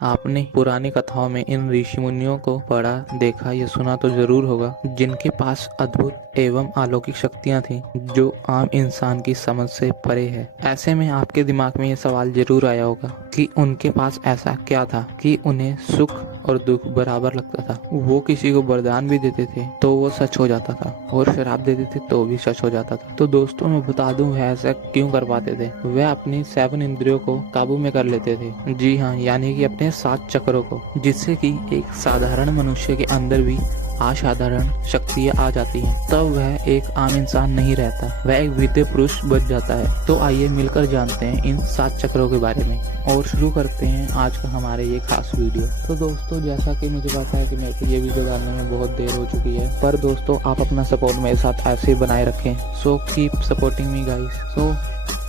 आपने पुरानी कथाओं में इन ऋषि मुनियों को पढ़ा, देखा या सुना तो जरूर होगा, जिनके पास अद्भुत एवं अलौकिक शक्तियां थीं, जो आम इंसान की समझ से परे है। ऐसे में आपके दिमाग में ये सवाल जरूर आया होगा कि उनके पास ऐसा क्या था कि उन्हें सुख और दुख बराबर लगता था। वो किसी को वरदान भी देते थे तो वो सच हो जाता था, और श्राप देते थे तो भी सच हो जाता था। तो दोस्तों, मैं बता दूं वह ऐसा क्यों कर पाते थे। वह अपनी 7 इंद्रियों को काबू में कर लेते थे। जी हाँ, यानी कि अपने 7 चक्रों को, जिससे कि एक साधारण मनुष्य के अंदर भी असाधारण शक्तियाँ आ जाती हैं। तब वह एक आम इंसान नहीं रहता, वह एक विद्य पुरुष बन जाता है। तो आइए मिलकर जानते हैं इन 7 चक्रों के बारे में और शुरू करते हैं आज का हमारे ये खास वीडियो। तो दोस्तों, जैसा कि मुझे पता है कि मेरे को ये वीडियो डालने में बहुत देर हो चुकी है, पर दोस्तों आप अपना सपोर्ट मेरे साथ ऐसे ही बनाए रखें। So keep supporting me guys. So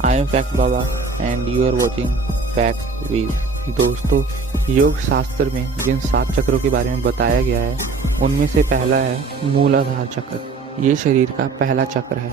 I am Fact Baba and you are watching Fact Wiz. दोस्तों, योग शास्त्र में जिन 7 चक्रों के बारे में बताया गया है, उनमें से पहला है मूलाधार चक्र। ये शरीर का पहला चक्र है।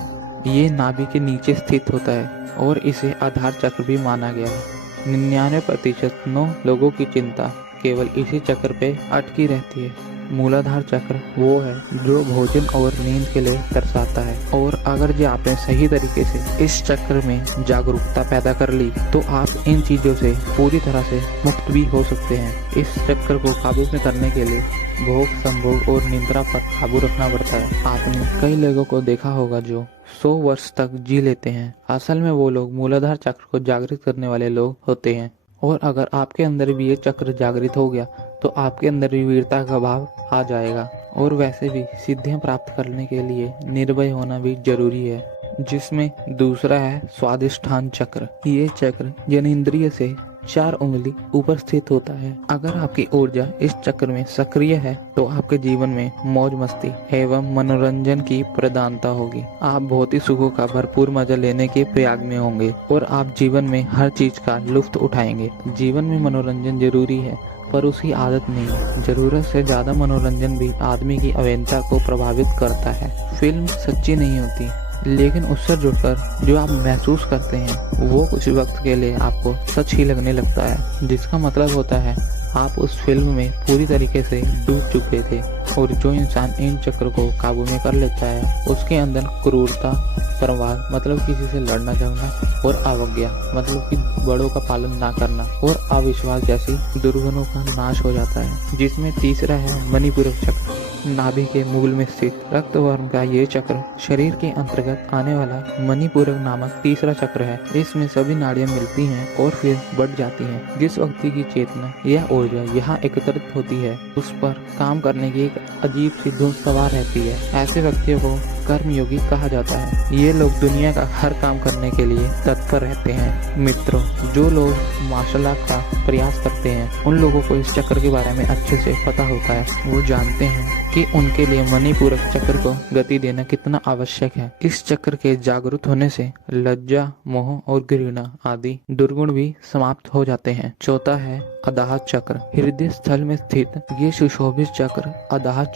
ये नाभि के नीचे स्थित होता है और इसे आधार चक्र भी माना गया है। 99% लोगों की चिंता केवल इसी चक्र पे अटकी रहती है। मूलाधार चक्र वो है जो भोजन और नींद के लिए दर्शाता है, और अगर जो आपने सही तरीके से इस चक्र में जागरूकता पैदा कर ली तो आप इन चीजों से पूरी तरह से मुक्त भी हो सकते हैं। इस चक्र को काबू में करने के लिए भोग, संभोग और निद्रा पर काबू रखना पड़ता है। आपने कई लोगों को देखा होगा जो 100 वर्ष तक जी लेते हैं। असल में वो लोग मूलाधार चक्र को जागृत करने वाले लोग होते हैं। और अगर आपके अंदर भी ये चक्र जागृत हो गया तो आपके अंदर भी वीरता का भाव आ जाएगा। और वैसे भी सिद्धियां प्राप्त करने के लिए निर्भय होना भी जरूरी है, जिसमें दूसरा है स्वादिष्ठान चक्र। ये चक्र जनेंद्रिय से 4 उंगली ऊपर स्थित होता है। अगर आपकी ऊर्जा इस चक्र में सक्रिय है तो आपके जीवन में मौज मस्ती एवं मनोरंजन की प्रधानता होगी। आप बहुत ही सुखों का भरपूर मजा लेने के प्रयाग में होंगे और आप जीवन में हर चीज का लुत्फ उठाएंगे। जीवन में मनोरंजन जरूरी है, पर उसकी आदत नहीं। जरूरत से ज्यादा मनोरंजन भी आदमी की अवेंता को प्रभावित करता है। फिल्म सच्ची नहीं होती, लेकिन उससे जुड़कर जो आप महसूस करते हैं वो कुछ वक्त के लिए आपको सच ही लगने लगता है, जिसका मतलब होता है आप उस फिल्म में पूरी तरीके से डूब चुके थे। और जो इंसान इन चक्र को काबू में कर लेता है, उसके अंदर क्रूरता, प्रवाद मतलब किसी से लड़ना झगड़ना, और अवज्ञा मतलब कि बड़ों का पालन ना करना, और अविश्वास जैसी दुर्गुणों का नाश हो जाता है। जिसमें तीसरा है मणिपुरक चक्र। नाभि के मूल में स्थित रक्त वर्ण का ये चक्र शरीर के अंतर्गत आने वाला मणिपुरक नामक तीसरा चक्र है। इसमें सभी नाड़ियां मिलती हैं और फिर बढ़ जाती हैं। जिस व्यक्ति की चेतना या ऊर्जा यहाँ एकत्रित होती है, उस पर काम करने की एक अजीब सी धुन सवार रहती है। ऐसे व्यक्तियों को कर्मयोगी कहा जाता है। ये लोग दुनिया का हर काम करने के लिए तत्पर रहते हैं। मित्रों, जो लोग मार्शल आर्ट का प्रयास करते हैं, उन लोगों को इस चक्र के बारे में अच्छे से पता होता है। वो जानते हैं कि उनके लिए मणिपुरक चक्र को गति देना कितना आवश्यक है। इस चक्र के जागरूक होने से लज्जा, मोह और घृणा आदि दुर्गुण भी समाप्त हो जाते हैं। चौथा है अदाहत चक्र। हृदय स्थल में स्थित ये सुशोभित चक्र अदाहत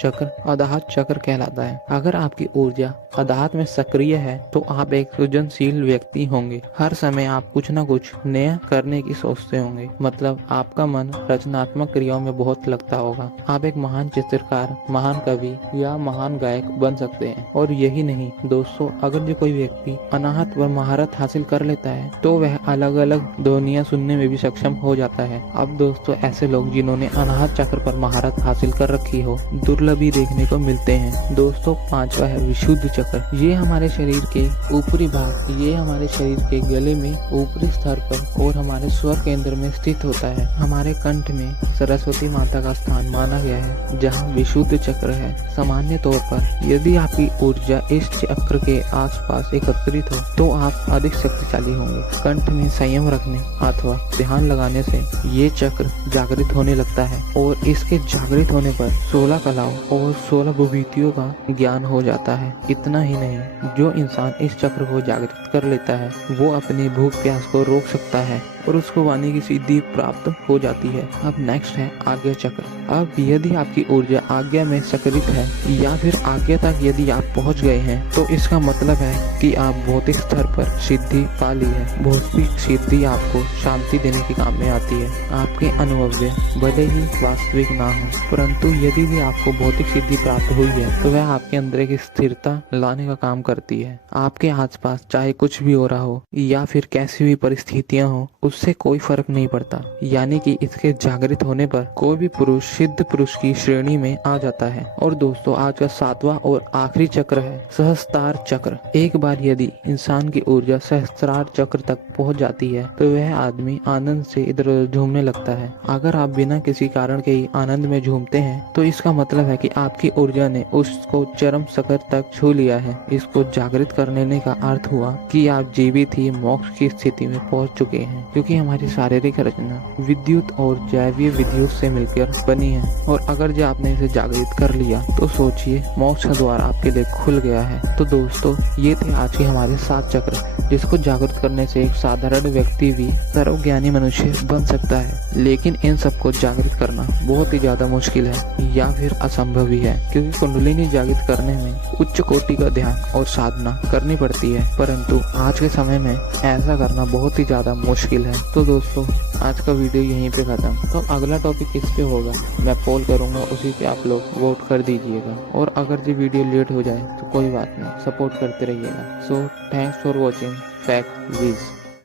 चक्र कहलाता है। अगर आपकी ऊर्जा अदाहत में सक्रिय है तो आप एक सृजनशील व्यक्ति होंगे। हर समय आप कुछ न कुछ नया करने की सोचते होंगे। मतलब आपका मन रचनात्मक क्रियाओं में बहुत लगता होगा। आप एक महान चित्रकार, महान कवि या महान गायक बन सकते हैं। और यही नहीं दोस्तों, अगर जो कोई व्यक्ति अनाहत पर महारत हासिल कर लेता है तो वह अलग अलग ध्वनियां सुनने में भी सक्षम हो जाता है। अब दोस्तों, ऐसे लोग जिन्होंने अनाहत चक्र पर महारत हासिल कर रखी हो, दुर्लभ ही देखने को मिलते हैं। दोस्तों, पांचवा है विशुद्ध चक्र। ये हमारे शरीर के ऊपरी भाग, ये हमारे शरीर के गले में ऊपरी स्तर पर और हमारे स्वर केंद्र में स्थित होता है। हमारे कंठ में सरस्वती माता का स्थान माना गया है, जहाँ विशुद्ध चक्र है। सामान्य तौर पर यदि आपकी ऊर्जा इस चक्र के आसपास एकत्रित हो तो आप अधिक शक्तिशाली होंगे। कंठ में संयम रखने अथवा ध्यान लगाने से ये चक्र जागृत होने लगता है, और इसके जागृत होने पर 16 कलाओं और 16 विभूतियों का ज्ञान हो जाता है। इतना ही नहीं, जो इंसान इस चक्र को जागृत कर लेता है वो अपनी भूख प्यास को रोक सकता है। और उसको वाणी की सिद्धि प्राप्त हो जाती है। अब नेक्स्ट है आज्ञा चक्र। अब यदि आपकी ऊर्जा आज्ञा में सक्रिय है या फिर आज्ञा तक यदि आप पहुंच गए हैं तो इसका मतलब है कि आप भौतिक स्तर पर सिद्धि पा ली है। भौतिक सिद्धि आपको शांति देने के काम में आती है। आपके अनुभव्य भले ही वास्तविक ना हो, परंतु यदि भी आपको भौतिक सिद्धि प्राप्त हुई है तो वह आपके अंदर एक स्थिरता लाने का काम करती है। आपके आसपास चाहे कुछ भी हो रहा हो या फिर कैसी भी परिस्थितियां हो, उससे कोई फर्क नहीं पड़ता। यानी कि इसके जागृत होने पर कोई भी पुरुष सिद्ध पुरुष की श्रेणी में आ जाता है। और दोस्तों, आज का 7वां और आखिरी चक्र है सहस्त्रार चक्र। एक बार यदि इंसान की ऊर्जा सहस्त्रार चक्र तक पहुंच जाती है तो वह आदमी आनंद से इधर उधर झूमने लगता है। अगर आप बिना किसी कारण के ही आनंद में झूमते हैं तो इसका मतलब है कि आपकी ऊर्जा ने उसको चरम शिखर तक छू लिया है। इसको जागृत कर लेने का अर्थ हुआ कि आप जीवित ही मोक्ष की स्थिति में पहुंच चुके हैं, क्योंकि हमारी शारीरिक रचना विद्युत और जैवीय विधियों से मिलकर बनी है। और अगर जो आपने इसे जागृत कर लिया तो सोचिए मोक्ष का द्वार आपके लिए खुल गया है। तो दोस्तों, ये थे आज के हमारे 7 चक्र, जिसको जागृत करने से एक साधारण व्यक्ति भी सर्वज्ञानी मनुष्य बन सकता है। लेकिन इन सबको जागृत करना बहुत ही ज्यादा मुश्किल है या फिर असंभव ही है, क्योंकि कुंडलिनी जागृत करने में उच्च कोटि का ध्यान और साधना करनी पड़ती है। परंतु आज के समय में ऐसा करना बहुत ही ज्यादा मुश्किल है। तो दोस्तों, आज का वीडियो यहीं पे खत्म। तो अगला टॉपिक किस पे होगा मैं पोल करूंगा, उसी पे आप लोग वोट कर दीजिएगा। और अगर ये वीडियो लेट हो जाए तो कोई बात नहीं, सपोर्ट करते रहिएगा। So thanks for watching Fact Vij.